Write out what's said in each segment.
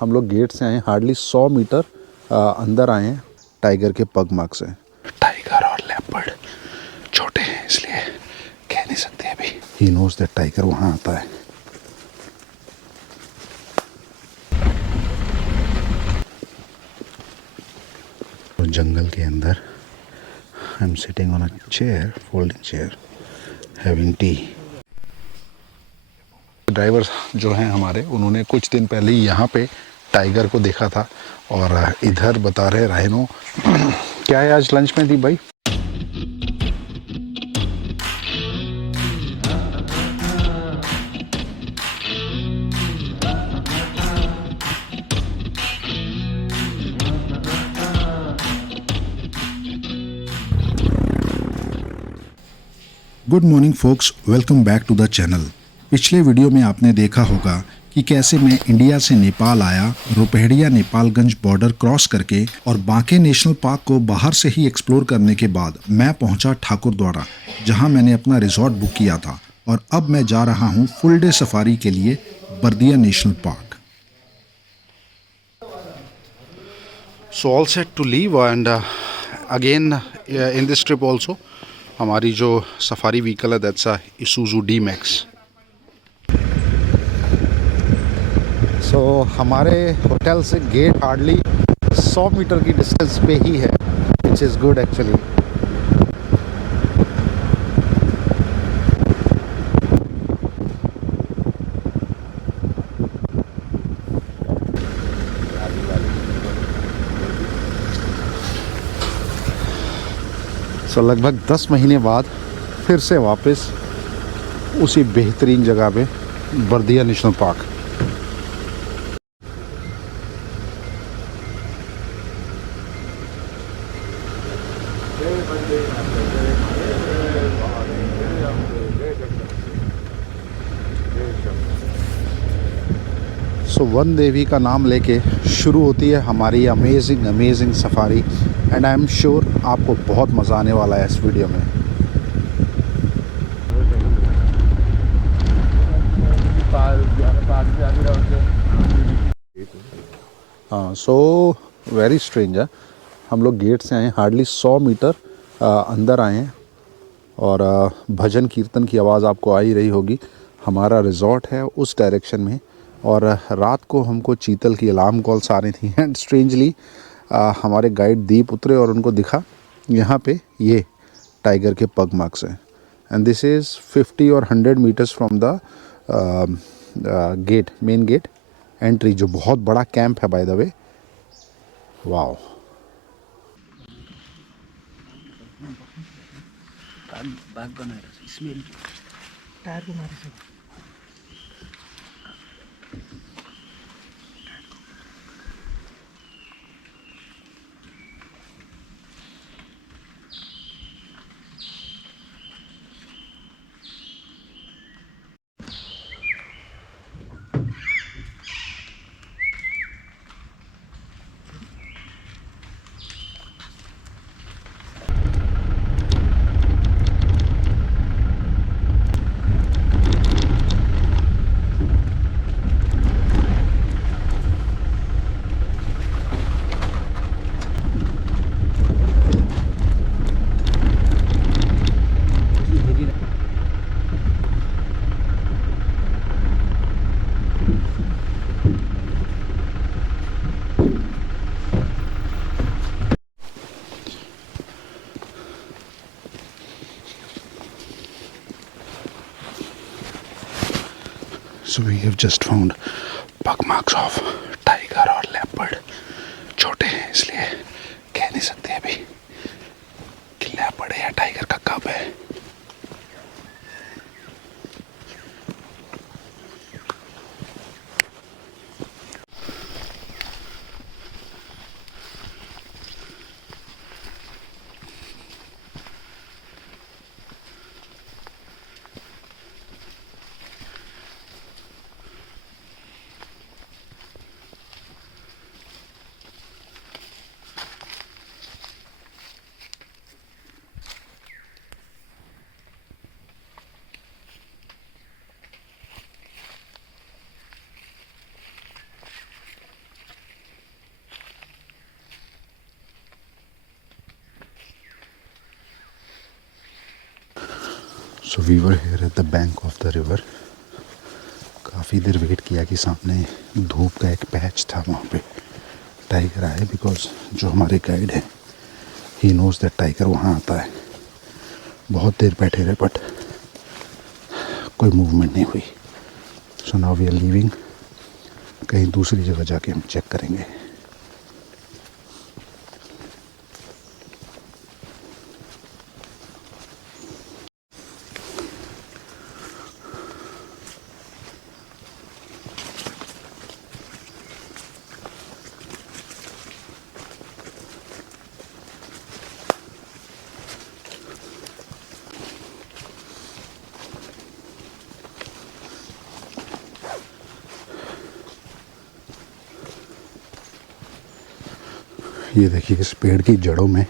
हम लोग गेट से आए, हार्डली 100 मीटर अंदर आए हैं टाइगर के पग मार्क से। टाइगर और लेपर्ड छोटे हैं इसलिए कह नहीं सकते अभी। ही नोज दैट टाइगर वहाँ आता है। तो जंगल के अंदर I am sitting on a chair, folding chair, having T. Driver जो हैं हमारे, उन्होंने कुछ दिन पहले यहाँ पे टाइगर को देखा था और इधर बता रहे राइनो। क्या है आज लंच में दी भाई? Good morning folks, welcome back to the channel. पिछले वीडियो में आपने देखा होगा कि कैसे मैं इंडिया से नेपाल आया, रुपहड़िया नेपालगंज बॉर्डर क्रॉस करके और बांके नेशनल पार्क को बाहर से ही एक्सप्लोर करने के बाद मैं पहुंचा ठाकुरद्वारा, जहां मैंने अपना रिजॉर्ट बुक किया था। और अब मैं जा रहा हूं फुल डे सफारी के लिए Bardiya national park. So all set to leave and again in this trip also हमारी जो सफारी व्हीकल है that's a Isuzu D-Max। So हमारे होटल से गेट हार्डली 100 मीटर की डिस्टेंस पे ही है, which is good actually. So लगभग 10 महीने बाद फिर से वापस उसी बेहतरीन जगह पे Bardiya national park. So Van Devi का नाम लेके शुरू होती है हमारी amazing safari and I am sure आपको बहुत मज़ा आने वाला है इस वीडियो में। हाँ, सो वेरी स्ट्रेंज है। हम लोग गेट से आए, हार्डली 100 मीटर अंदर आए हैं और भजन कीर्तन की आवाज़ आपको आ ही रही होगी। हमारा रिजॉर्ट है उस डायरेक्शन में और रात को हमको चीतल की अलार्म कॉल्स आ रही थी एंड स्ट्रेंजली हमारे गाइड दीप उतरे और उनको दिखा यहाँ पे ये टाइगर के पग मार्क्स हैं एंड दिस इज़ 50 और 100 metres from the gate, main gate entry, जो बहुत बड़ा कैंप है by the way. Wow. So we have just found pug marks of tiger और leopard। छोटे हैं इसलिए कह नहीं सकते अभी कि leopard है या tiger का कब है। So we were here at the bank of the river. काफ़ी देर वेट किया कि सामने धूप का एक पैच था, वहाँ पे टाइगर आए. बिकॉज जो हमारे गाइड है ही नोज़ दैट टाइगर वहाँ आता है. बहुत देर बैठे रहे बट कोई मूवमेंट नहीं हुई. So now we are leaving. कहीं दूसरी जगह जाके हम चेक करेंगे. ये देखिए इस पेड़ की जड़ों में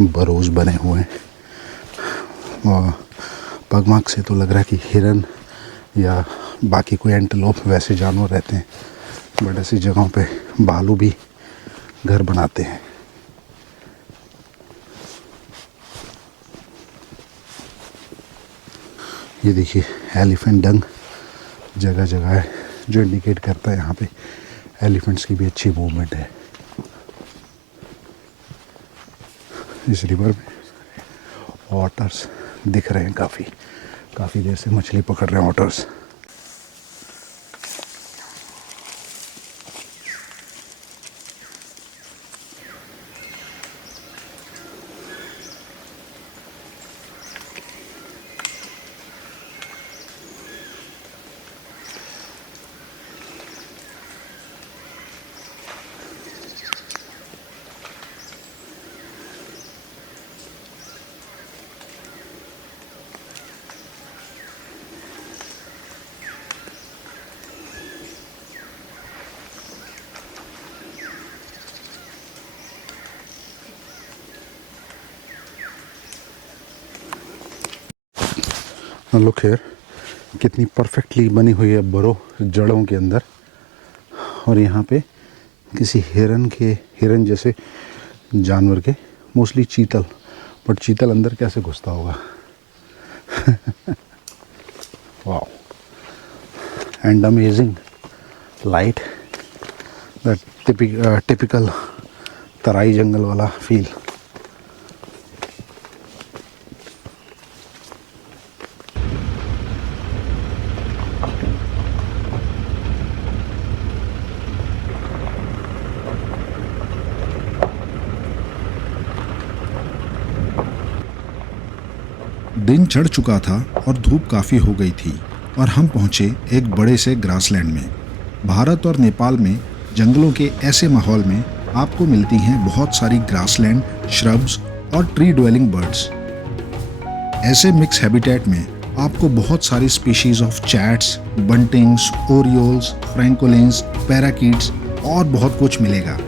बरोज बने हुए हैं. और पगमार्क से तो लग रहा है कि हिरन या बाकी कोई एंटीलोप वैसे जानवर रहते हैं. बट ऐसी जगहों पे भालू भी घर बनाते हैं. ये देखिए एलिफेंट डंग जगह जगह है जो इंडिकेट करता है यहाँ पे एलिफेंट्स की भी अच्छी मूवमेंट है. इस रिवर में ऑटर्स दिख रहे हैं. काफ़ी देर से मछली पकड़ रहे हैं ऑटर्स. लुक हियर, कितनी परफेक्टली बनी हुई है बरो जड़ों के अंदर. और यहाँ पे किसी हिरन जैसे जानवर के, मोस्टली चीतल. बट चीतल अंदर कैसे घुसता होगा. Wow. And amazing light, that typical Terai jungle वाला फील. दिन चढ़ चुका था और धूप काफ़ी हो गई थी और हम पहुंचे एक बड़े से ग्रासलैंड में. भारत और नेपाल में जंगलों के ऐसे माहौल में आपको मिलती हैं बहुत सारी ग्रासलैंड, श्रब्स और ट्री ड्वेलिंग बर्ड्स. ऐसे मिक्स हैबिटेट में आपको बहुत सारी स्पीशीज ऑफ चैट्स, बंटिंग्स, ओरियोल्स, फ्रैंकोलिन्स, पैराकीट्स और बहुत कुछ मिलेगा.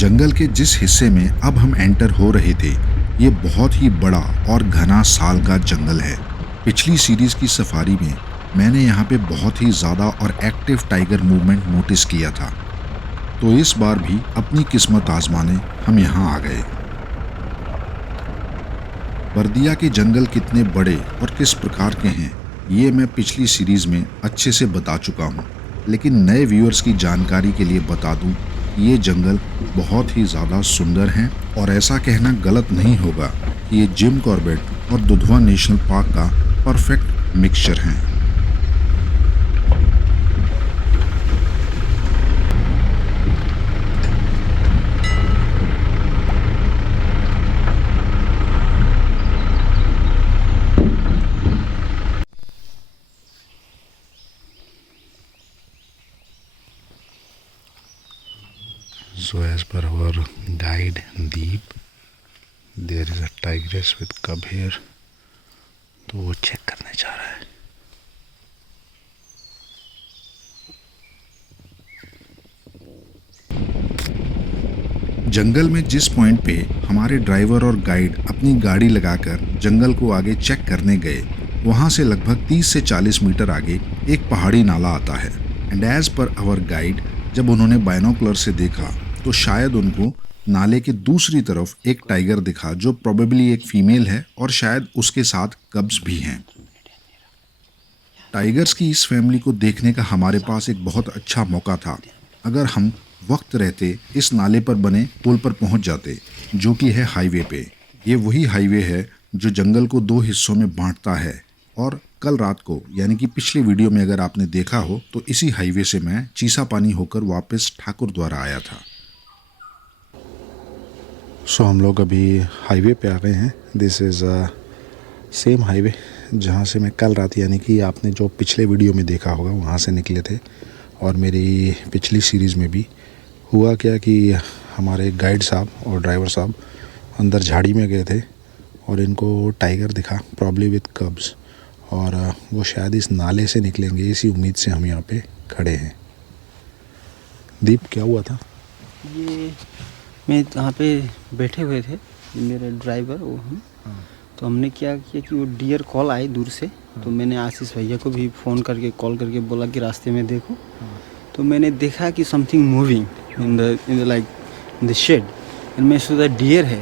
जंगल के जिस हिस्से में अब हम एंटर हो रहे थे, ये बहुत ही बड़ा और घना साल का जंगल है. पिछली सीरीज की सफारी में मैंने यहाँ पे बहुत ही ज़्यादा और एक्टिव टाइगर मूवमेंट नोटिस किया था, तो इस बार भी अपनी किस्मत आजमाने हम यहाँ आ गए. बर्दिया के जंगल कितने बड़े और किस प्रकार के हैं ये मैं पिछली सीरीज में अच्छे से बता चुका हूँ, लेकिन नए व्यूअर्स की जानकारी के लिए बता दूँ, ये जंगल बहुत ही ज़्यादा सुंदर हैं और ऐसा कहना गलत नहीं होगा कि ये जिम कॉर्बेट और दुधवा नेशनल पार्क का परफेक्ट मिक्सचर हैं। So as per our guide Deep, there is a tigress with cub here. तो वो चेक करने जा रहा है। जंगल में जिस पॉइंट पे हमारे ड्राइवर और गाइड अपनी गाड़ी लगाकर जंगल को आगे चेक करने गए, वहाँ से लगभग 30 से 40 मीटर आगे एक पहाड़ी नाला आता है। And as per our guide, जब उन्होंने बाइनोकुलर से देखा तो शायद उनको नाले के दूसरी तरफ एक टाइगर दिखा, जो प्रोबेबली एक फीमेल है और शायद उसके साथ कब्स भी हैं। टाइगर्स की इस फैमिली को देखने का हमारे पास एक बहुत अच्छा मौका था। अगर हम वक्त रहते इस नाले पर बने पुल पर पहुंच जाते, जो कि है हाईवे पे। ये वही हाईवे है जो जंगल को 2 हिस्सों में बांटता है। और कल रात को, यानी कि पिछले वीडियो में अगर आपने देखा हो, तो इसी हाईवे से मैं चीसा पानी होकर वापस ठाकुर द्वारा आया था। सो हम लोग अभी हाईवे पे आ गए हैं। दिस इज़ सेम हाईवे जहाँ से मैं कल रात, यानी कि आपने जो पिछले वीडियो में देखा होगा, वहाँ से निकले थे। और मेरी पिछली सीरीज़ में भी हुआ क्या कि हमारे गाइड साहब और ड्राइवर साहब अंदर झाड़ी में गए थे और इनको टाइगर दिखा, प्रॉब्ली विद कब्स, और वो शायद इस नाले से निकलेंगे, इसी उम्मीद से हम यहाँ पे खड़े हैं। दीप, क्या हुआ था? ये मैं यहाँ पे बैठे हुए थे, मेरे ड्राइवर वो हम, तो हमने क्या किया कि वो डियर कॉल आई दूर से। तो मैंने आशीष भैया को भी फ़ोन करके कॉल करके बोला कि रास्ते में देखो। तो मैंने देखा कि something moving in the like in the shade, and मैं सोचा डियर है।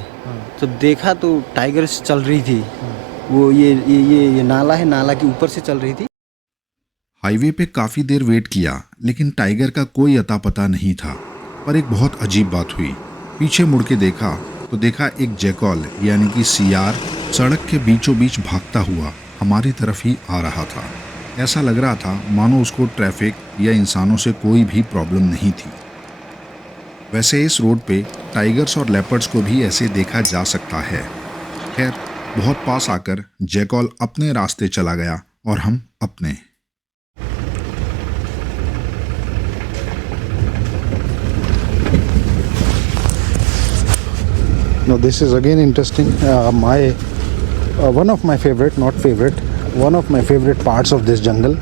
तो देखा तो टाइगर्स चल रही थी। वो ये नाला है, नाला के ऊपर से चल रही थी। हाईवे पे काफ़ी देर वेट किया, लेकिन टाइगर का कोई अता पता नहीं था। पर एक बहुत अजीब बात हुई। पीछे मुड़ के देखा तो देखा एक जैकॉल, यानी कि सियार, सड़क के बीचों बीच भागता हुआ हमारी तरफ ही आ रहा था। ऐसा लग रहा था मानो उसको ट्रैफिक या इंसानों से कोई भी प्रॉब्लम नहीं थी। वैसे इस रोड पे टाइगर्स और लेपर्ड्स को भी ऐसे देखा जा सकता है। खैर, बहुत पास आकर जैकॉल अपने रास्ते चला गया और हम अपने। Now this is again interesting. One of my favorite, not favorite, one of my favorite parts of this jungle,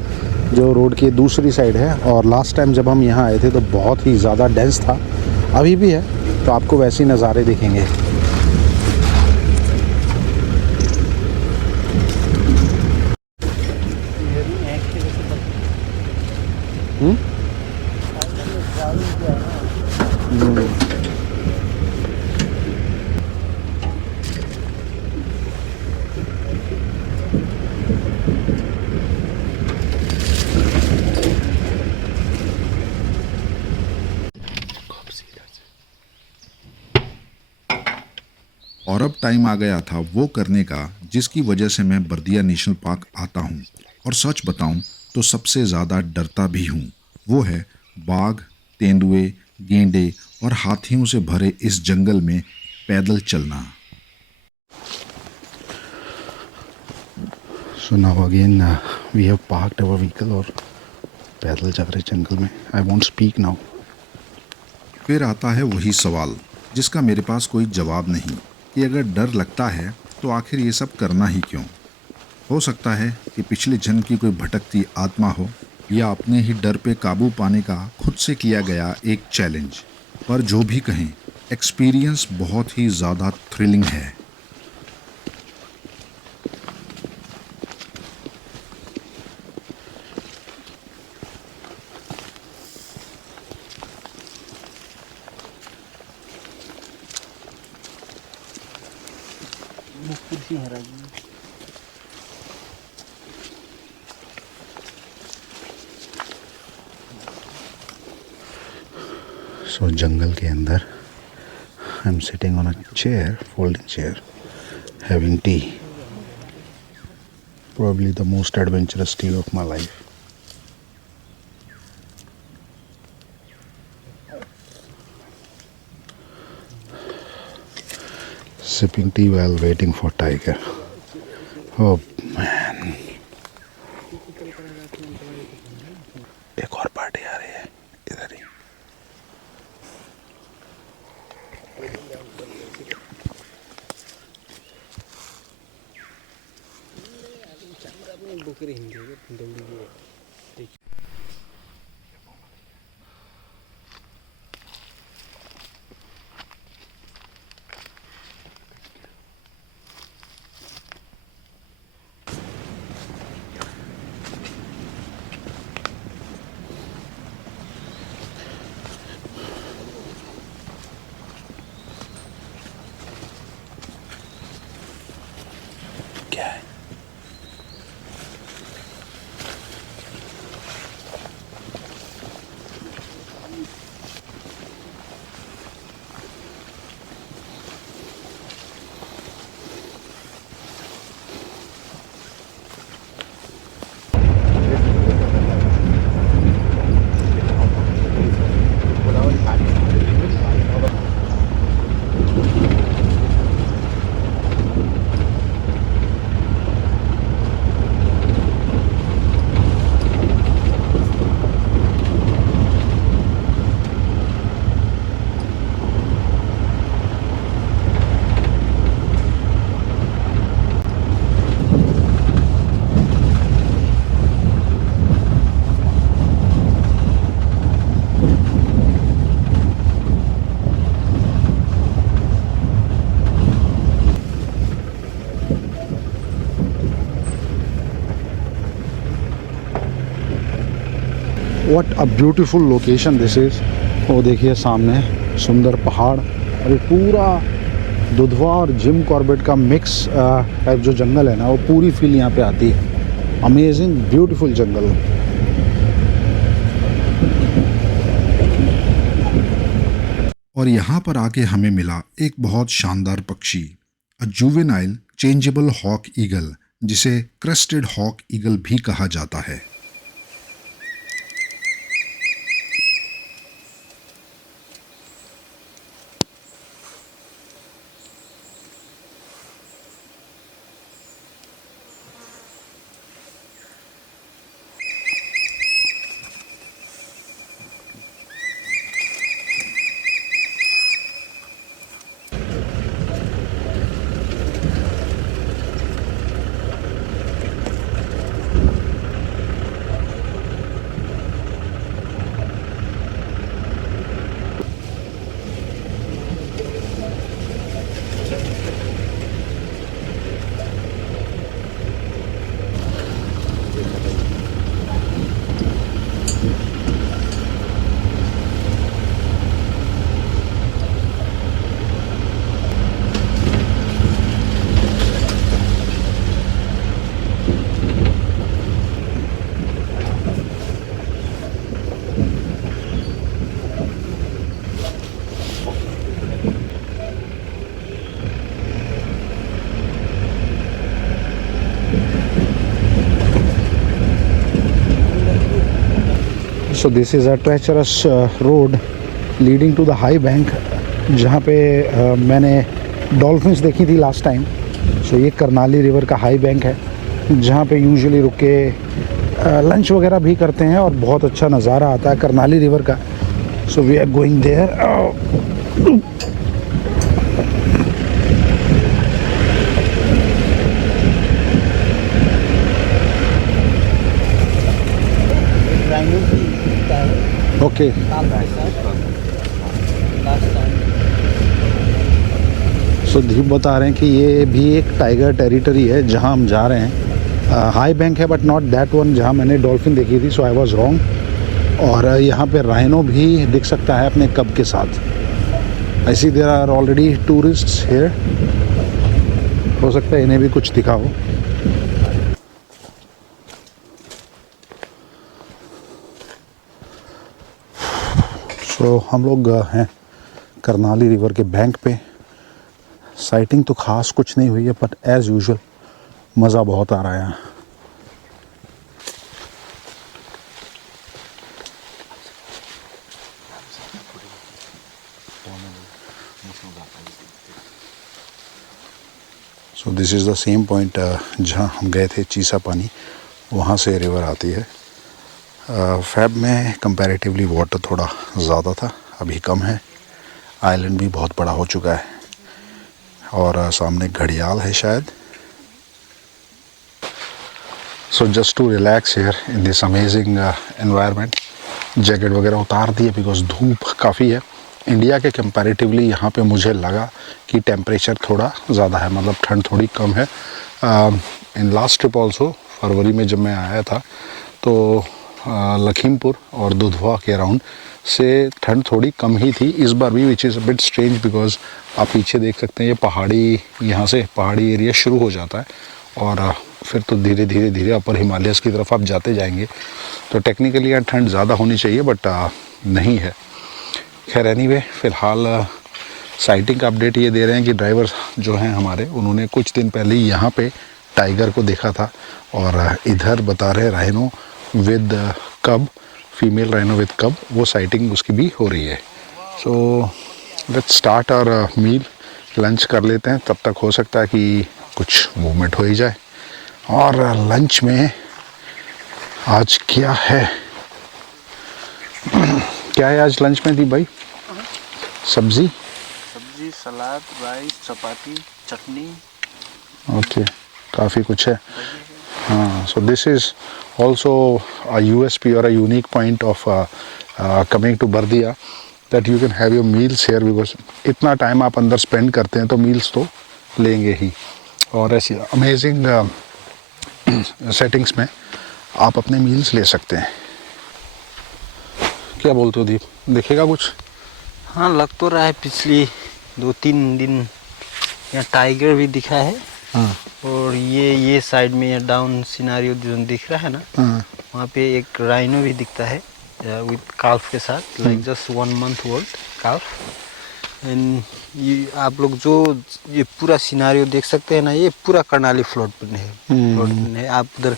जो रोड की दूसरी साइड है। और लास्ट टाइम जब हम यहाँ आए थे तो बहुत ही ज़्यादा डेंस था, अभी भी है, तो आपको वैसे ही नज़ारे दिखेंगे। और अब टाइम आ गया था वो करने का जिसकी वजह से मैं बर्दिया नेशनल पार्क आता हूँ। और सच बताऊँ तो सबसे ज़्यादा डरता भी हूँ। वो है बाघ, तेंदुए, गेंडे और हाथियों से भरे इस जंगल में पैदल चलना। So now again we have parked our vehicle और पैदल जा रहे जंगल में। I won't speak now. फिर आता है वही सवाल जिसका मेरे पास कोई जवाब नहीं, कि अगर डर लगता है तो आखिर ये सब करना ही क्यों। हो सकता है कि पिछले जन्म की कोई भटकती आत्मा हो, या अपने ही डर पे काबू पाने का खुद से किया गया एक चैलेंज। पर जो भी कहें, एक्सपीरियंस बहुत ही ज़्यादा थ्रिलिंग है। कुर्सी है राजू। सो जंगल के अंदर I am sitting on a chair, folding chair, having T, probably the most adventurous tea of my life. Sipping tea while waiting for tiger. Oh man. एक और पार्टी आ रही है इधर ही. क्या है? What a beautiful location this is. वो देखिए सामने सुंदर पहाड़ और ये पूरा दुधवा और जिम कॉर्बेट का मिक्स टाइप जो जंगल है ना, वो पूरी फील यहाँ पे आती है. अमेजिंग ब्यूटीफुल जंगल. और यहाँ पर आके हमें मिला एक बहुत शानदार पक्षी, अ जुवेनाइल चेंजेबल हॉक ईगल, जिसे क्रेस्टेड हॉक ईगल भी कहा जाता है. So this is a treacherous road leading to the high bank, जहाँ पे मैंने डॉल्फिन्स देखी थी लास्ट टाइम. सो ये करनाली रिवर का हाई बैंक है, जहाँ पे यूजुअली रुक के लंच वगैरह भी करते हैं और बहुत अच्छा नज़ारा आता है करनाली रिवर का. So we are going there. Okay. So Deep बता रहे हैं कि ये भी एक टाइगर टेरिटरी है जहां हम जा रहे हैं. हाई बैंक है बट नॉट दैट वन जहां मैंने डॉल्फिन देखी थी. सो आई वाज रॉन्ग. और यहाँ पे राइनो भी दिख सकता है अपने कब के साथ. I see there are already tourists here. हो सकता है इन्हें भी कुछ दिखा हो. सो हम लोग हैं करनाली रिवर के बैंक पे। साइटिंग तो ख़ास कुछ नहीं हुई है, बट एज़ यूजुअल मज़ा बहुत आ रहा है यहाँ। सो this is the same point जहाँ हम गए थे चीसा पानी, वहाँ से रिवर आती है। फैब में कंपैरेटिवली वाटर थोड़ा ज़्यादा था, अभी कम है। आइलैंड भी बहुत बड़ा हो चुका है और सामने घड़ियाल है शायद। So just to relax here in this amazing environment, jacket वगैरह उतार दिए बिकॉज धूप काफ़ी है। इंडिया के कंपैरेटिवली यहाँ पे मुझे लगा कि टेम्परेचर थोड़ा ज़्यादा है, मतलब ठंड थोड़ी कम है। इन लास्ट ट्रिप ऑल्सो फरवरी में जब मैं आया था तो लखीमपुर और दुधवा के अराउंड से ठंड थोड़ी कम ही थी इस बार भी, which is a bit strange because आप पीछे देख सकते हैं ये पहाड़ी, यहाँ से पहाड़ी एरिया शुरू हो जाता है और फिर तो धीरे धीरे धीरे अपर हिमालयस की तरफ आप जाते जाएंगे। तो टेक्निकली यहाँ ठंड ज़्यादा होनी चाहिए बट नहीं है। खैर एनीवे, फ़िलहाल साइटिंग का अपडेट ये दे रहे हैं कि ड्राइवर जो हैं हमारे, उन्होंने कुछ दिन पहले ही यहाँ पे टाइगर को देखा था और इधर बता रहे राइनो विद कब, फीमेल राइनो विद कब, वो साइटिंग उसकी भी हो रही है। सो लेट्स स्टार्ट और मील, लंच कर लेते हैं, तब तक हो सकता है कि कुछ मूवमेंट हो ही जाए। और लंच में आज क्या है, क्या है आज लंच में दी भाई? सब्जी, सलाद, राइस, चपाती, चटनी। ओके, काफ़ी कुछ है। हाँ, so this is also a USP और a unique point of coming to Bardiya, that you can have your meals here because इतना टाइम आप अंदर स्पेंड करते हैं तो मील्स तो लेंगे ही। और ऐसी अमेजिंग सेटिंग्स में आप अपने मील्स ले सकते हैं। क्या बोलते हो दीप, देखेगा कुछ? हाँ, लग तो रहा है पिछली 2-3 दिन यहाँ टाइगर भी दिखा है। हाँ और ये साइड में ये डाउन सिनारियो जो दिख रहा है ना, हाँ वहाँ पे एक राइनो भी दिखता है विद काल्फ के साथ, like just 1 month old काल्फ। And ये आप लोग जो ये पूरा सिनारियो देख सकते हैं ना, ये पूरा करनाली फ्लोट पर है, फ्लोट पर है। आप उधर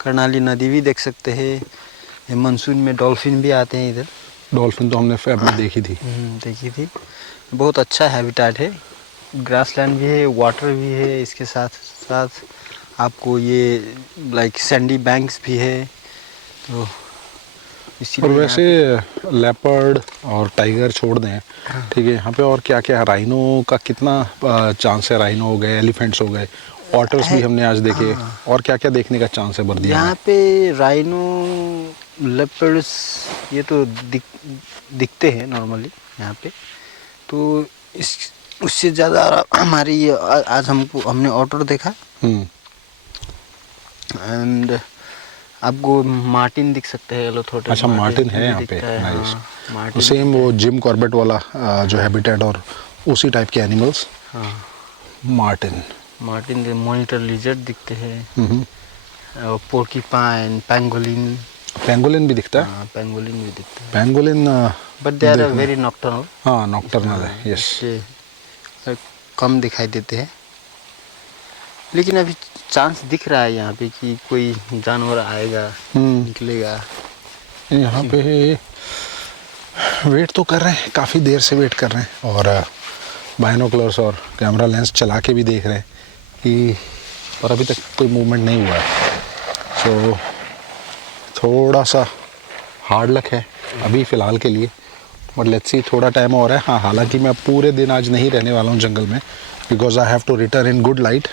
करनाली नदी भी देख सकते हैं। ये मानसून में डॉल्फिन भी आते हैं इधर। डॉल्फिन तो हमने फैब में देखी थी। देखी थी। बहुत अच्छा हैबिटेट है, ग्रासलैंड भी है, वाटर भी है, इसके साथ साथ आपको ये लाइक सैंडी बैंक्स भी है। तो और इसीलिए वैसे लेपर्ड और टाइगर छोड़ दें, ठीक है, यहाँ पे और क्या क्या है? राइनो का कितना चांस है? राइनो हो गए, एलिफेंट्स हो गए, ऑटर्स भी हमने आज देखे, और क्या क्या देखने का चांस है बर्दिया में? यहाँ पे राइनो, लेपर्ड्स ये तो दिखते हैं नॉर्मली यहाँ पे। तो इस उससे ज़्यादा हमारी आज हमने ऑटर देखा। एंड आपको मार्टिन दिख सकते हैं, छोटे। अच्छा, मार्टिन है यहाँ पे, नाइस। सेम वो जिम कॉर्बेट वाला जो हैबिटेट और उसी टाइप के एनिमल्स। हाँ, मार्टिन मॉनिटर लिजर्ड दिखते हैं, पोर्कीपाइन, पैंगोलिन। पेंगोलिन भी दिखता है। हाँ, पैंगोलिन भी दिखता है, pangolin but they are very nocturnal. हाँ, नॉक्टर्नल है, यस। कम दिखाई देते हैं, लेकिन अभी चांस दिख रहा है यहाँ पे कि कोई जानवर आएगा, निकलेगा। यहाँ पे वेट तो कर रहे हैं, काफ़ी देर से वेट कर रहे हैं और बाइनोकुलर्स और कैमरा लेंस चला के भी देख रहे हैं कि, और अभी तक कोई मूवमेंट नहीं हुआ है। सो थोड़ा सा हार्ड लक है अभी फ़िलहाल के लिए, बट लेट्स सी, थोड़ा टाइम और है। हाँ, हालांकि मैं पूरे दिन आज नहीं रहने वाला हूँ जंगल में, because I have to return in good light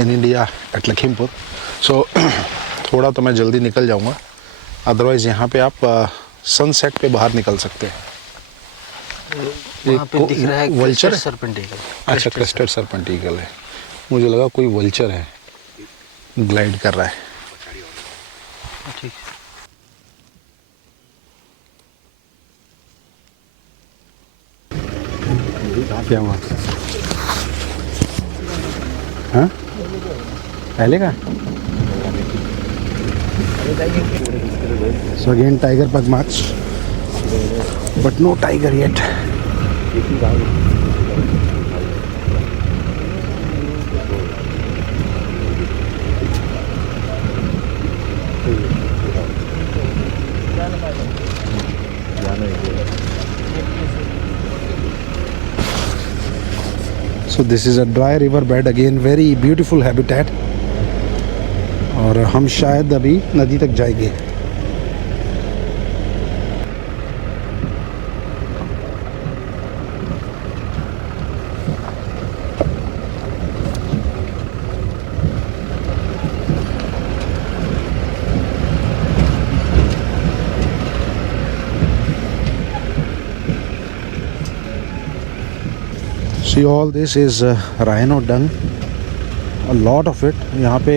in India at Lakhimpur. So थोड़ा तो मैं जल्दी निकल जाऊँगा, अदरवाइज़ यहाँ पे आप सनसेट पे बाहर निकल सकते हैं। वहाँ पे दिख रहा है वल्चर, सर्पेंटिकल। अच्छा, क्रेस्टेड सर्पेंटिकल है, मुझे लगा कोई वल्चर है ग्लाइड कर रहा है। ठीक। क्या हुआ? हाँ, पहले का? सो अगेन टाइगर पग मार्च। but no tiger yet. So this is a dry river bed, again very beautiful habitat. और हम शायद अभी नदी तक जाएंगे. See, all this is rhino dung, a lot of it. यहाँ पे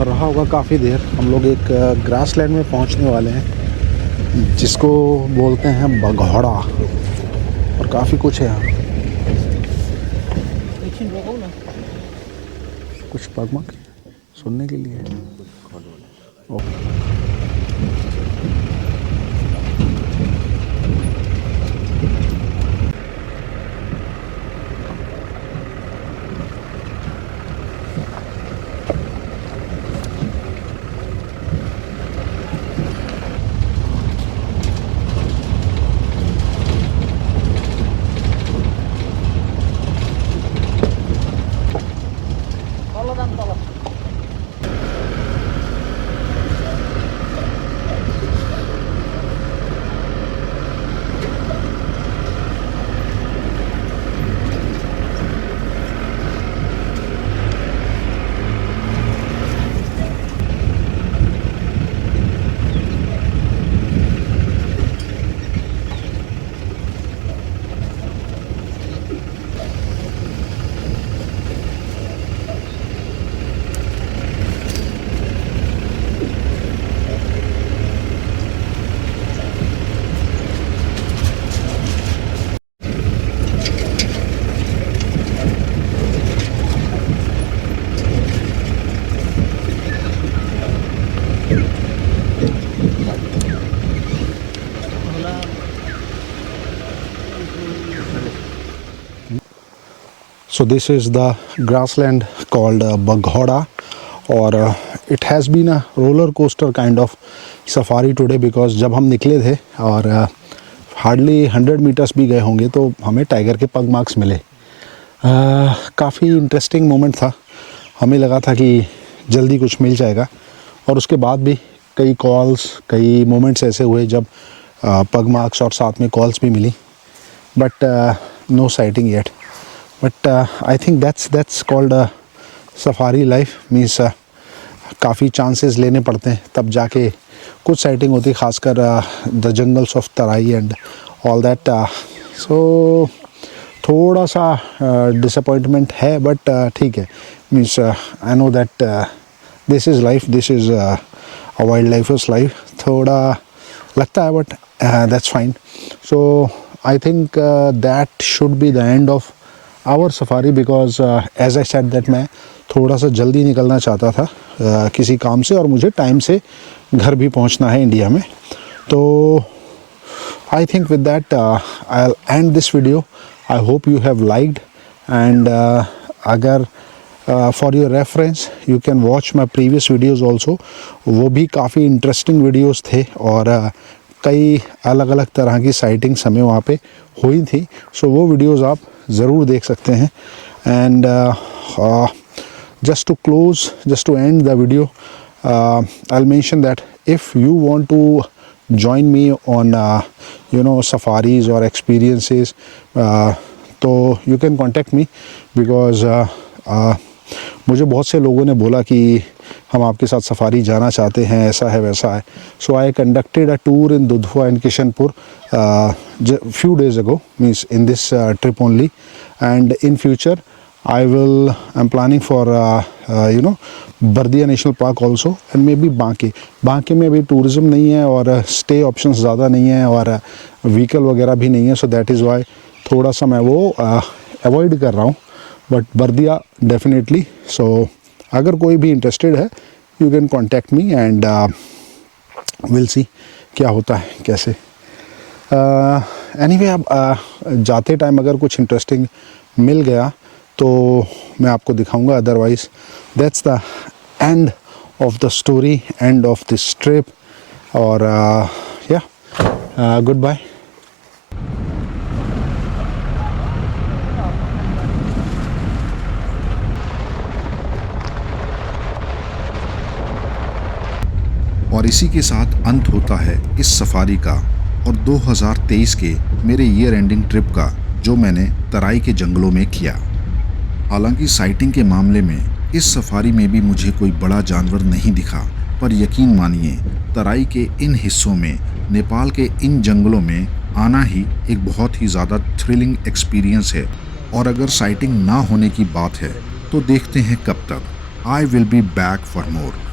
रहा होगा काफ़ी देर. हम लोग एक ग्रासलैंड में पहुँचने वाले हैं जिसको बोलते हैं बघौड़ा, और काफ़ी कुछ है यहाँ. कुछ पगमग सुनने के लिए. So this is the grassland called Baghoda, or it has been a roller coaster kind of safari today, because जब हम निकले थे और हार्डली 100 मीटर्स भी गए होंगे तो हमें टाइगर के पग मार्क्स मिले. काफ़ी इंटरेस्टिंग मोमेंट था. हमें लगा था कि जल्दी कुछ मिल जाएगा, और उसके बाद भी कई कॉल्स, कई मोमेंट्स ऐसे हुए जब पग मार्क्स और साथ में कॉल्स भी मिली, but no sighting yet. But I think that's called safari life, means काफ़ी चांसेस लेने पड़ते हैं तब जाके कुछ साइटिंग होती है, खासकर the jungles of Terai and all that. So थोड़ा सा डिसअपॉइंटमेंट है, बट ठीक है. Means I know that this is life, this is a wild life is life. थोड़ा लगता है, but that's fine. So I think that should be the end of our safari, because as I said that मैं थोड़ा सा जल्दी निकलना चाहता था किसी काम से, और मुझे टाइम से घर भी पहुंचना है इंडिया में. तो I think with that I will end this video. I hope you have liked, and अगर for your reference you can watch my previous videos also. वो भी काफ़ी इंटरेस्टिंग वीडियोज़ थे, और कई अलग अलग तरह की साइटिंग्स हमें वहाँ पे हुई थी. सो वो वीडियोज़ आप ज़रूर देख सकते हैं. And just to close, just to end the video, I'll mention that if you want to join me on safaris or experiences, तो you can contact me, because मुझे बहुत से लोगों ने बोला कि हम आपके साथ सफारी जाना चाहते हैं, ऐसा है वैसा है. So I conducted a tour in Dudhwa and Kishanpur few days ago, means in this trip only, and in future I'm planning for Bardiya national park also, and maybe Banke में अभी टूरिज़म नहीं है और स्टे ऑप्शंस ज़्यादा नहीं है और व्हीकल वगैरह भी नहीं है. सो दैट इज़ वाई थोड़ा सा मैं वो अवॉइड कर रहा हूँ, बट बर्दिया डेफिनेटली. सो अगर कोई भी इंटरेस्टेड है, you can contact me, and will see क्या होता है कैसे. एनीवे अब जाते टाइम अगर कुछ इंटरेस्टिंग मिल गया तो मैं आपको दिखाऊंगा, otherwise that's the end of the story, end of this trip. और या गुड बाय। और इसी के साथ अंत होता है इस सफारी का और 2023 के मेरे ईयर एंडिंग ट्रिप का, जो मैंने तराई के जंगलों में किया। हालांकि साइटिंग के मामले में इस सफारी में भी मुझे कोई बड़ा जानवर नहीं दिखा, पर यकीन मानिए तराई के इन हिस्सों में, नेपाल के इन जंगलों में आना ही एक बहुत ही ज़्यादा थ्रिलिंग एक्सपीरियंस है। और अगर साइटिंग ना होने की बात है तो देखते हैं कब तक। I will be back for more.